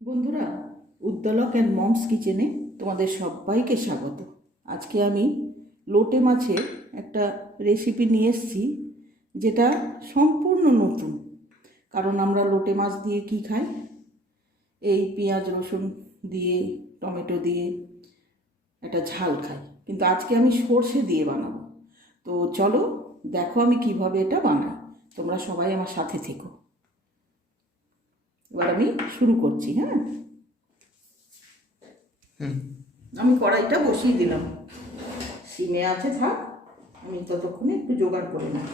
বন্ধুরা, Uddalaka and moms কিচেনে তোমাদের সবাইকে স্বাগত। আজকে আমি লোটে মাছের একটা রেসিপি নিয়ে এসেছি, যেটা সম্পূর্ণ নতুন। কারণ আমরা লোটে মাছ দিয়ে কি খাই? এই পেঁয়াজ রসুন দিয়ে, টমেটো দিয়ে একটা ঝাল খাই, কিন্তু আজকে আমি সর্ষে দিয়ে বানাবো। তো চলো দেখো আমি কিভাবে এটা বানাই। তোমরা সবাই আমার সাথে থেকো। এবার আমি শুরু করছি। হ্যাঁ, আমি কড়াইটা বসিয়ে দিলাম, সিমে আছে, থাক, আমি ততক্ষণে একটু জোগাড় করে নেব।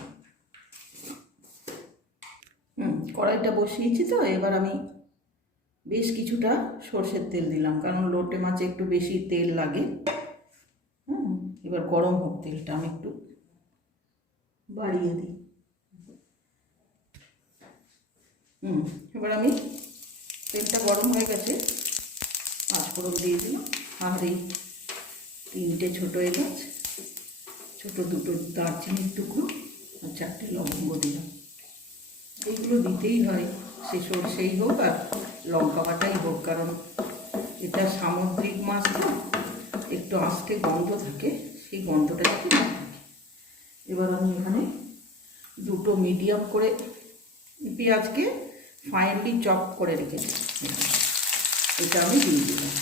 কড়াইটা বসিয়েছি তো, এবার আমি বেশ কিছুটা সর্ষের তেল দিলাম, কারণ লোটে মাছে একটু বেশি তেল লাগে। হ্যাঁ, এবার গরম হোক তেলটা, আমি একটু বাড়িয়ে দিই। এবার আমি তেলটা গরম হয়ে গেছে, পাঁচফোড়ন দিয়ে দিলাম, আর এই 3টে ছোটো এলাচ, ছোটো 2টো দারচিনির টুকরো, আর 4টে লবঙ্গ দিলাম। এইগুলো দিতেই হয়, সে সর্ষেই হোক আর লঙ্কা বাটাই হোক, কারণ এটা সামুদ্রিক মাছ তো, একটু আস্তে গন্ধ থাকে, সেই গন্ধটা একটু না থাকে। এবার আমি এখানে 2টো মিডিয়াম করে পেঁয়াজকে ফাইনলি চপ করে রেখেছি, এটা আমি দিয়ে দিলাম।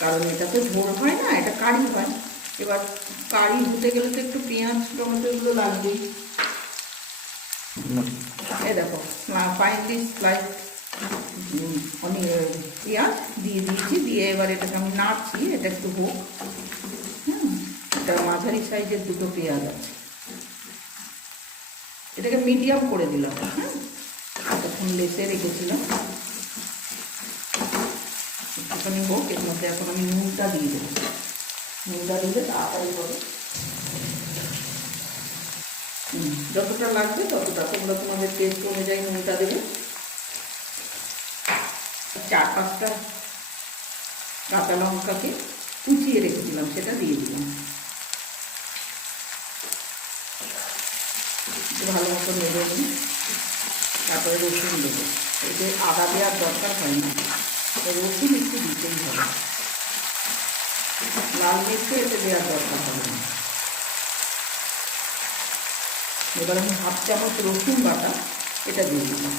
কারণ এটা তো ঝোল হয় না, এটা কারি হয়। এবার কারি হতে গেলে তো একটু পেঁয়াজ টমেটো এগুলো লাগবেই। এই দেখো, ফাইনলি স্লাইস পেঁয়াজ দিয়ে দিয়েছি, দিয়ে এবার এটাকে আমি নাড়ছি, এটা একটু হোক। এটা মাঝারি সাইজের 2টো পেঁয়াজ আছে, এটাকে মিডিয়াম করে দিলাম। তখন লেসে রেখেছিলাম, একটুখানি হোক। এর মধ্যে এখন আমি নুনটা দিয়ে দেবো, নুনটা দিলে তাড়াতাড়ি হবে। যতটা লাগবে ততটা, তোমরা তোমাদের টেস্ট অনুযায়ী নুনটা দেবে। 4-5টা কাঁচা লঙ্কাকে কুচিয়ে রেখেছিলাম, সেটা দিয়ে দিলাম। ভালো মতো নেড়ে নিই, তারপরে রসুন দেবো। এতে আদা দেওয়ার দরকার হয় না, রসুন একটু দিতেই হবে, লাল মির্চও এতে দেওয়ার দরকার হবে না। এবার আমি 1/2 চামচ রসুন বাটা এটা দিয়ে দিলাম।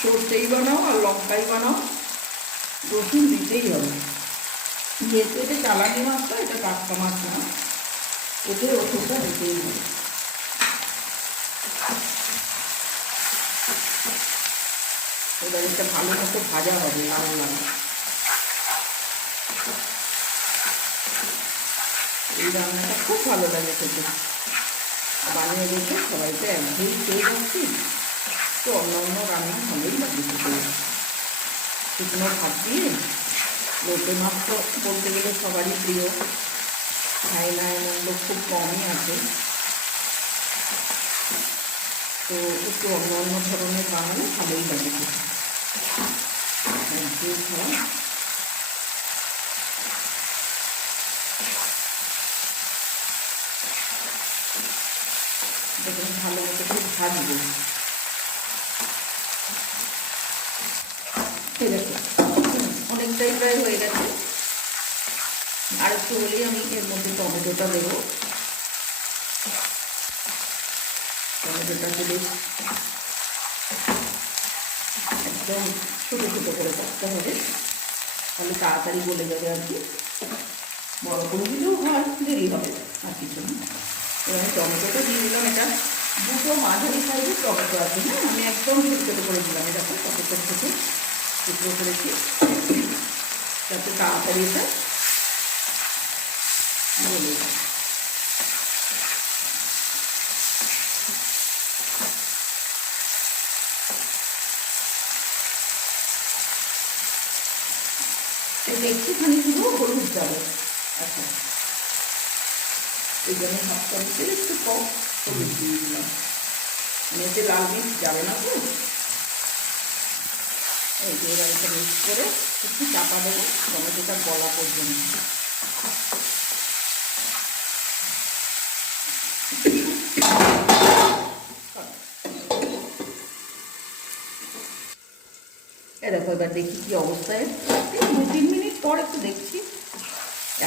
সর্ষেই বানাও আর লঙ্কাই বানাও, রসুন দিতেই হবে। যেহেতু এটা চালানি মাছ তো, এটা টাটকা মাছ না, এতে রসুনটা দিতেই হবে। এবার এটা ভালো মতো ভাজা হবে, লাল লাল। এই রান্নাটা খুব ভালো লাগে খেতে, বানিয়ে রেখে সবাই তো একঘেয়েই খেয়ে যাচ্ছি, তো অন্য অন্য রান্না ভালোই লাগে খেতে। শুকনো ভাত দিয়ে লোটে মাছ তো বলতে গেলে সবারই প্রিয়, খাই না এমন লোক খুব কমই আছে। তো একটু অন্য অন্য ধরনের বানালে ভালোই লাগে খেতে, একঘেয়ে খাওয়া। এটাকে ভালো মতো খুব ভাজবো। ঠিক আছে, অনেকটাই প্রায় হয়ে গেছে। আর একটু হলেই আমি এর মধ্যে টমেটোটা দেবো। টমেটোটাকে বেশ একদম ছোটো ছোটো করে কাটতে হবে, তাহলে তাড়াতাড়ি গলে যাবে আর কি। বড় করে দিলেও হয়, দেরি হবে, আর কিছু না। এবার টমেটোটা দিয়ে দিলাম। এটা 2টো মাঝারি সাইজের টমেটো আছে। হ্যাঁ, আমি একদম ছোটো ছোটো করে দিলাম, এরকম টমেটোর থেকে টুকরো করেছি, যাতে তাড়াতাড়ি এটা গলে যায়। এটা একটুখানি শুধু হলুদ যাবে। আচ্ছা, এই জন্য 1/2 চামচের একটু কম হলুদ দিয়ে দিলাম, মানে এতে লাল মির্চ যাবে না তো। এই যে এবার এটা মিক্স করে একটু চাপা দেবো টমেটোটা গলা পর্যন্ত। দেখো এবার দেখি কি অবস্থায়। এই 2-3 মিনিট পর একটু দেখছি,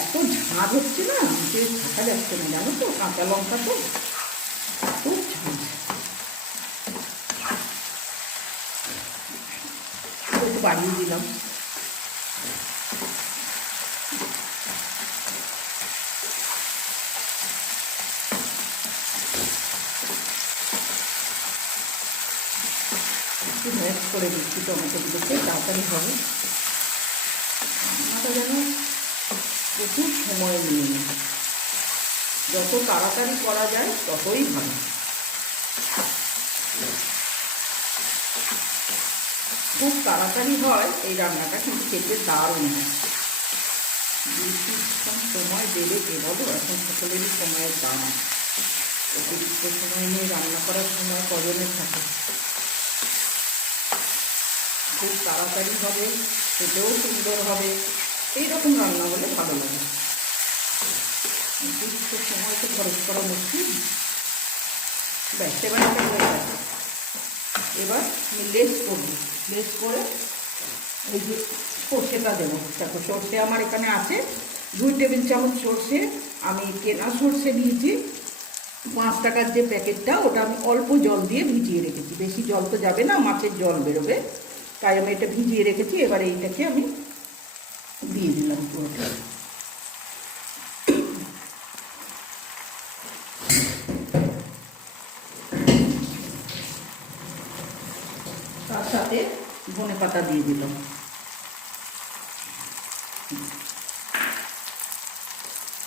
এত ঝাঁজ হচ্ছে না যে থাকা যাচ্ছে না, জানো তো, কাঁচা লঙ্কা তো খুব ঝাঁজ। একটু বাড়িয়ে দিলাম। একটু ম্যাশ করে দিচ্ছি টমেটোগুলোকে, তাড়াতাড়ি হবে। রান্নাটা যেন প্রচুর সময় নিয়ে নেয়, যত তাড়াতাড়ি করা যায় ততই ভালো। খুব তাড়াতাড়ি হয় এই রান্নাটা, কিন্তু খেতে দারুণ হয়। বেশিক্ষণ সময় দেবে কে বলো, এখন সকলেরই সময়ের দাম। অতিরিক্ত সময় নিয়ে রান্না করার সময় কজনের থাকে। খুব তাড়াতাড়ি হবে, খেতেও সুন্দর হবে, এইরকম রান্না হলে ভালো লাগে। অতিরিক্ত সময় তো খরচ করা মুশকিল। ব্যাস, এবার এটা হয়ে গেছে। এবার আমি লেস করবো, লেস করে এই যে সর্ষেটা দেবো। দেখো সর্ষে আমার এখানে আছে 2 টেবিল চামচ সর্ষে। আমি কেনা সর্ষে নিয়েছি 5 টাকার যে প্যাকেটটা, ওটা আমি অল্প জল দিয়ে ভিজিয়ে রেখেছি। বেশি জল তো যাবে না, মাছের জল বেরোবে, তাই আমি এটা ভিজিয়ে রেখেছি। এবার এইটাকে আমি দিয়ে দিলাম পুরোটা। তার সাথে ধনে পাতা দিয়ে দিলাম।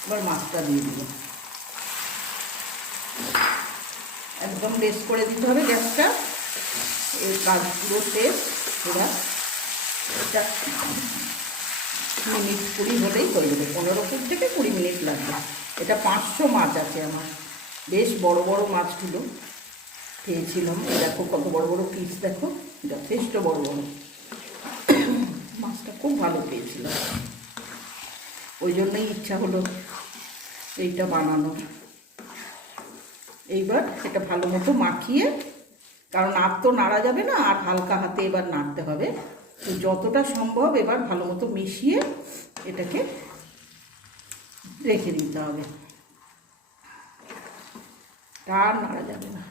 এবার মাছটা দিয়ে দিলাম। একদম রেস্ট করে দিতে হবে গ্যাসটা, এর কাজ পুরো শেষ। এবার এটা মিনিট 20 হলেই হয়ে যাবে, 15 থেকে 20 মিনিট লাগবে। এটা 500 মাছ আছে আমার, বেশ বড় বড় মাছগুলো পেয়েছিলাম। দেখো কত বড় বড় পিস, দেখো যথেষ্ট বড় বড় মাছটা, খুব ভালো পেয়েছিলাম। ওই জন্যই ইচ্ছা হলো এইটা বানানোর। এইবার এটা ভালো মতো মাখিয়ে, কারণ আর তো নাড়া যাবে না, আর হালকা হাতে এবার নাড়তে হবে। তো যতটা সম্ভব এবার ভালো মতো মিশিয়ে এটাকে রেখে দিতে হবে, আর নাড়া যাবে না।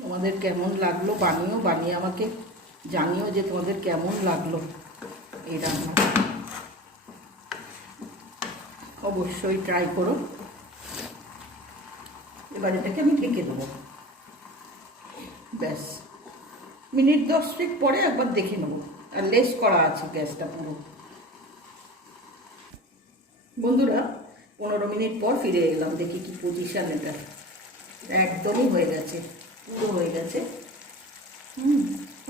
তোমাদের কেমন লাগলো বানিয়ে আমাকে জানিও যে তোমাদের কেমন লাগলো এই রান্না। অবশ্যই ট্রাই করো। এবার এটাকে আমি ঢেকে দেবো। ব্যাস, মিনিট 10 পরে একবার দেখে নেবো। আর লেস করা আছে গ্যাসটা পুরো। বন্ধুরা 15 মিনিট পর ফিরে এলাম, দেখি কি পজিশন। এটা একদমই হয়ে গেছে, পুরো হয়ে গেছে।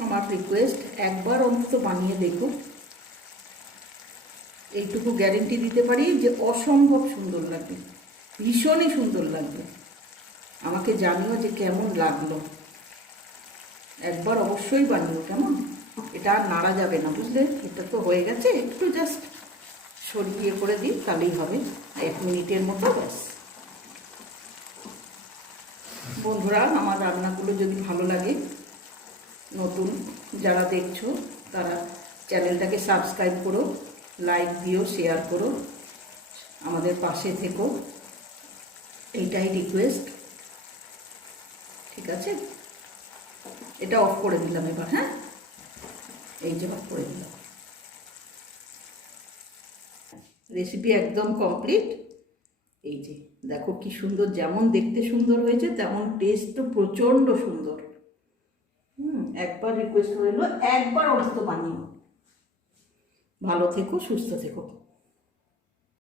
আমার রিকোয়েস্ট, একবার অন্তত বানিয়ে দেখো। এইটুকু গ্যারেন্টি দিতে পারি যে অসম্ভব সুন্দর লাগবে, ভীষণই সুন্দর লাগবে। আমাকে জানিও যে কেমন লাগলো। একবার অবশ্যই বানিও, কেমন। এটা আর নাড়া যাবে না, বুঝলে। এটা তো হয়ে গেছে, একটু জাস্ট সরিয়ে করে দিই, তাহলেই হবে। 1 মিনিটের মতো, ব্যাস। বন্ধুরা আমার রান্নাগুলো যদি ভালো লাগে, নতুন যারা দেখছো তারা চ্যানেলটাকে সাবস্ক্রাইব করো, লাইক দিও, শেয়ার করো, আমাদের পাশে থেকো, এইটাই রিকোয়েস্ট। ঠিক আছে, এটা অফ করে দিলাম এবার। হ্যাঁ, এই যে অফ করে দিলাম। রেসিপি একদম কমপ্লিট। এই যে দেখো কি সুন্দর, যেমন দেখতে সুন্দর হয়েছে তেমন টেস্টও প্রচণ্ড সুন্দর। একবার রিকোয়েস্ট রইল, একবার অন্তত বানিও। ভালো থেকো, সুস্থ থেকো।